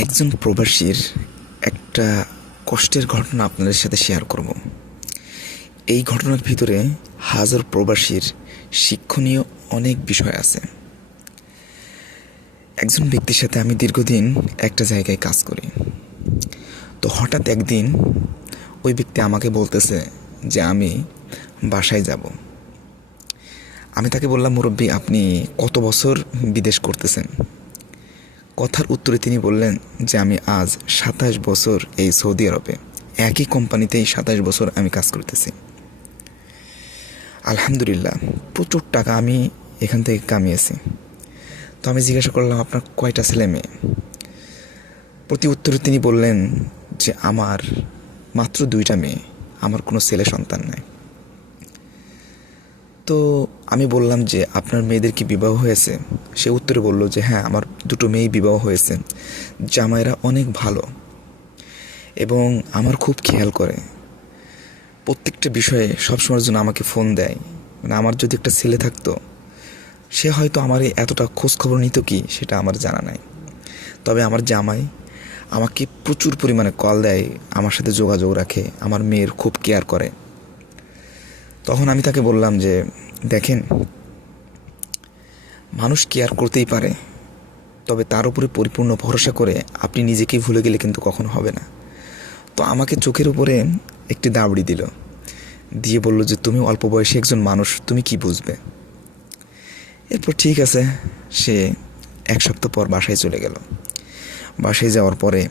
একজন প্রবাসীর একটা কষ্টের ঘটনা আপনাদের সাথে শেয়ার করব। এই ঘটনার ভিতরে হাজার প্রবাসীর শিক্ষণীয় অনেক বিষয় আছে। একজন ব্যক্তির সাথে আমি দীর্ঘদিন একটা জায়গায় কাজ করি। তো হঠাৎ একদিন ওই ব্যক্তি আমাকে বলতেছে যে আমি বাসায় যাব। আমি তাকে বললাম, মুরব্বী, আপনি কত বছর বিদেশ করতেছেন? কথার উত্তরে তিনি বললেন যে, আমি আজ সাতাশ বছর এই সৌদি আরবে। একই কোম্পানিতেই সাতাশ বছর আমি কাজ করতেছি। আলহামদুলিল্লাহ, প্রচুর টাকা আমি এখান থেকে কামিয়েছি। তো আমি জিজ্ঞাসা করলাম, আপনার কয়টা ছেলে মেয়ে? প্রতি উত্তরে তিনি বললেন যে, আমার মাত্র দুইটা মেয়ে, আমার কোনো ছেলে সন্তান নাই। তো আমি বললাম যে, আপনার মেয়েদের কি বিবাহ হয়েছে? সে উত্তরে বলল যে হ্যাঁ আমার দুটো মেয়েই বিবাহ হয়েছে। জামাইরা অনেক ভালো এবং আমার খুব খেয়াল করে। প্রত্যেকটা বিষয়ে সবসময়ের জন্য আমাকে ফোন দেয়। মানে আমার যদি একটা ছেলে থাকতো, সে হয়তো আমার এতটা খোঁজ খবর নিত কি, সেটা আমার জানা নাই। তবে আমার জামাই আমাকে প্রচুর পরিমাণে কল দেয়, আমার সাথে যোগাযোগ রাখে, আমার মেয়ের খুব কেয়ার করে। তখন আমি তাকে বললাম যে, দেখেন, মানুষ কেয়ার করতেই পারে, তবে তার উপরে পরিপূর্ণ ভরসা করে আপনি নিজেকেই ভুলে গেলে কিন্তু কখনো হবে না। তো আমাকে চোখের উপরে একটি দাবড়ি দিল। দিয়ে বলল যে, তুমি অল্প বয়সী একজন মানুষ, তুমি কি বুঝবে? এরপর, ঠিক আছে। সে এক সপ্তাহ পর বাসায় চলে গেল। বাসায় যাওয়ার পরে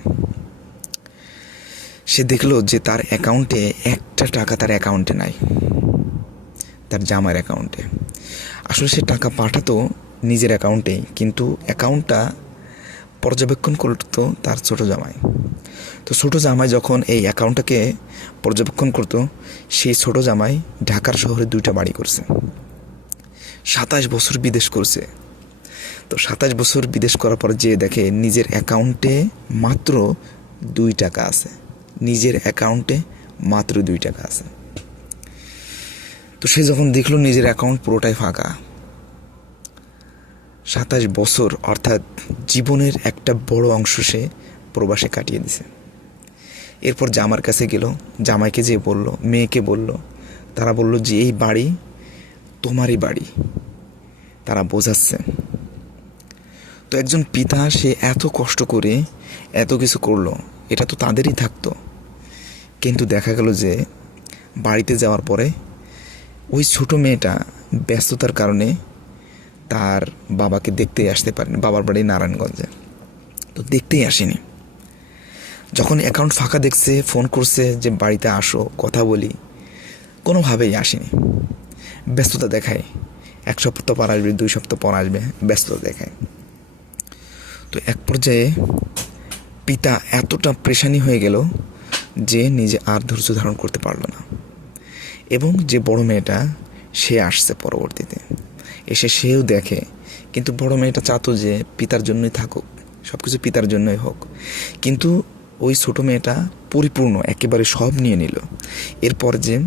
সে দেখল যে, তার অ্যাকাউন্টে একটা টাকা তার অ্যাকাউন্টে নাই। তার জামার অ্যাকাউন্টে। আসলে সে টাকা পাঠাতো নিজের অ্যাকাউন্টেই কিন্তু অ্যাকাউন্টটা পর্যবেক্ষণ করতো তার ছোট জামাই। তো ছোট জামাই যখন এই অ্যাকাউন্টটাকে পর্যবেক্ষণ করতো, সেই ছোট জামাই ঢাকার শহরে দুইটা বাড়ি করছে। সাতাশ বছর বিদেশ করছে। তো সাতাশ বছর বিদেশ করার পর যে দেখে নিজের অ্যাকাউন্টে মাত্র দুই টাকা আছে। নিজের অ্যাকাউন্টে মাত্র দুই টাকা আছে। তো সে যখন দেখল নিজের অ্যাকাউন্ট পুরোটাই ফাঁকা, সাতাশ বছর অর্থাৎ জীবনের একটা বড় অংশ সে প্রবাসে কাটিয়ে দিছে। এরপর জামার কাছে গেল, জামাইকে যে বলল, মেয়েকে বলল, তারা বলল যে, এই বাড়ি তোমারই বাড়ি। তারা বোঝাচ্ছে। তো একজন পিতা সে এত কষ্ট করে এত কিছু করল, এটা তো তাদেরই থাকতো। কিন্তু দেখা গেল যে বাড়িতে যাওয়ার পরে ওই ছোট মেয়েটা ব্যস্ততার কারণে তার বাবাকে দেখতেই আসতে পারেনি, বাবার বাড়ি নারায়ণগঞ্জে। তো দেখতেই আসেনি। যখন অ্যাকাউন্ট ফাঁকা দেখছে ফোন করছে যে বাড়িতে আসো, কথা বলি, কোনোভাবেই আসেনি। ব্যস্ততা দেখায়। এক সপ্তাহ পর আসবে, দুই সপ্তাহ পর আসবে, ব্যস্ততা দেখায়। তো এক পর্যায়ে পিতা এতটা প্রেশানি হয়ে গেল যে নিজে আর ধৈর্য ধারণ করতে পারল না। এবং যে বড় মেয়েটা, সে আসছে পরবর্তীতে। এসে সেও দেখে, কিন্তু বড় মেয়েটা চাতো যে পিতার জন্যই থাকুক সব কিছু পিতার জন্যই হোক। কিন্তু ওই ছোটো মেয়েটা পরিপূর্ণ, একেবারে সব নিয়ে নিল। এরপর যে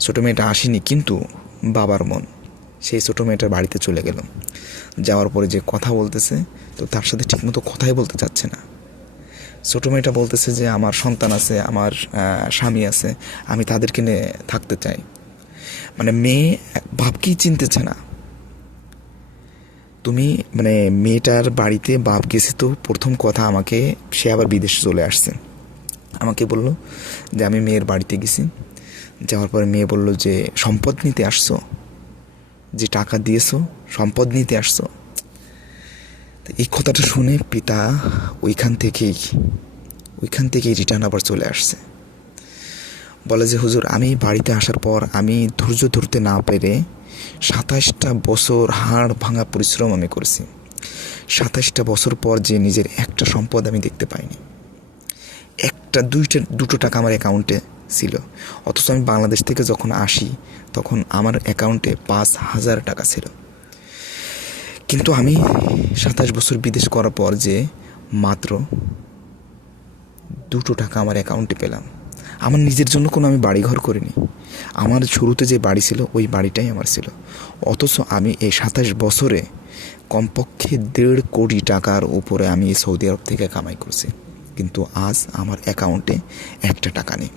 ছোটো মেয়েটা আসেনি, কিন্তু বাবার মন, সেই ছোটো মেয়েটার বাড়িতে চলে গেল। যাওয়ার পরে যে কথা বলতেছে, তো তার সাথে ঠিকমতো কথাই বলতে চাচ্ছে না। ছোটো মেয়েটা বলতেছে যে, আমার সন্তান আছে, আমার স্বামী আছে, আমি তাদেরকে নিয়ে থাকতে চাই। মানে মেয়ে বাপকেই চিনতেছে না। তুমি মানে মেয়েটার বাড়িতে বাপ গেছে তো, প্রথম কথা আমাকে, সে আবার বিদেশে চলে আসছে। আমাকে বলল যে, আমি মেয়ের বাড়িতে গেছি। যাওয়ার পরে মেয়ে বলল যে, সম্পদ নিতে আসছো? যে টাকা দিয়েছ, সম্পদ নিতে আসছো? এই কথাটা শুনে পিতা ওইখান থেকেই ওইখান থেকেই রিটার্ন আবার চলে আসছে। বলে যে, হুজুর, আমি বাড়িতে আসার পর আমি ধৈর্য ধরতে না পেরে সাতাশটা বছর হাড় ভাঙা পরিশ্রম আমি করেছি। সাতাশটা বছর পর যে নিজের একটা সম্পদ আমি দেখতে পাইনি। একটা, দুইটা, দুটো টাকা আমার অ্যাকাউন্টে ছিল। অথচ আমি বাংলাদেশ থেকে যখন আসি, তখন আমার অ্যাকাউন্টে পাঁচ হাজার টাকা ছিল। কিন্তু আমি সাতাশ বছর বিদেশ করার পর যে মাত্র দুটো টাকা আমার অ্যাকাউন্টে পেলাম, আমার নিজের জন্য কোনো আমি বাড়িঘর করিনি। আমার শুরুতে যে বাড়ি ছিল, ওই বাড়িটাই আমার ছিল। অথচ আমি এই সাতাশ বছরে কমপক্ষে দেড় কোটি টাকার উপরে আমি সৌদি আরব থেকে কামাই করছি। কিন্তু আজ আমার অ্যাকাউন্টে একটা টাকা নেই।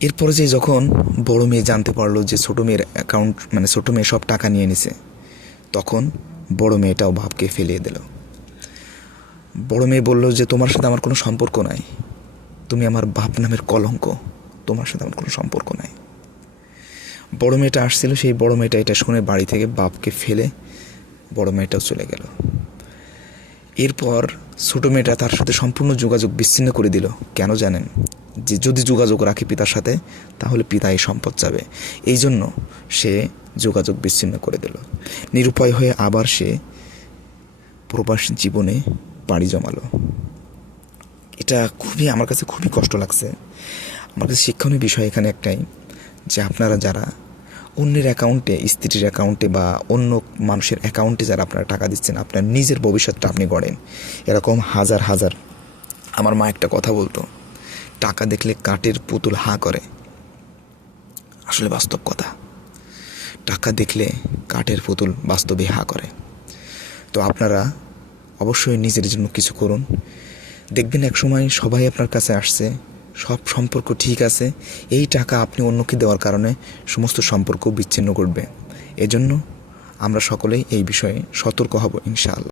এরপরে যে যখন বড় মেয়ে জানতে পারল যে ছোটো মেয়ের অ্যাকাউন্ট মানে ছোটো মেয়ে সব টাকা নিয়ে নিছে তখন বড় মেয়েটাও ভাবকে ফেলিয়ে দিল। বড় মেয়ে বলল যে, তোমার সাথে আমার কোনো সম্পর্ক নাই। তুমি আমার বাপ নামের কলঙ্ক। তোমার সাথে আমার কোনো সম্পর্ক নাই। বড় মেয়েটা আসছিল, সেই বড় মেয়েটা এটা শুনে বাড়ি থেকে বাপকে ফেলে বড় মেয়েটাও চলে গেল। এরপর ছোটো মেয়েটা তার সাথে সম্পূর্ণ যোগাযোগ বিচ্ছিন্ন করে দিল। কেন জানেন? যে যদি যোগাযোগ রাখে পিতার সাথে, তাহলে পিতা এই সম্পদ যাবে এই জন্য সে যোগাযোগ বিচ্ছিন্ন করে দিল। নিরুপায় হয়ে আবার সে প্রবাস জীবনে পাড়ি জমালো। এটা খুবই, আমার কাছে খুবই কষ্ট লাগছে। আমার কাছে শিক্ষণীয় বিষয় এখানে একটাই, যে আপনারা যারা অন্যের অ্যাকাউন্টে, স্ত্রীর অ্যাকাউন্টে বা অন্য মানুষের অ্যাকাউন্টে যারা আপনারা টাকা দিচ্ছেন, আপনার নিজের ভবিষ্যৎটা আপনি গড়েন। এরকম হাজার হাজার, আমার মা একটা কথা বলতো টাকা দেখলে কাঠের পুতুল হা করে। আসলে বাস্তব কথা, টাকা দেখলে কাঠের পুতুল বাস্তবে হা করে। তো আপনারা অবশ্যই নিজের জন্য কিছু করুন। দেখবেন এক সময় সবাই আপনার কাছে আসছে, সব সম্পর্ক ঠিক আছে, এই টাকা আপনি অন্যকে দেওয়ার কারণে সমস্ত সম্পর্ক বিচ্ছিন্ন করবে এজন্য আমরা সকলেই এই বিষয়ে সতর্ক হব, ইনশাআল্লাহ।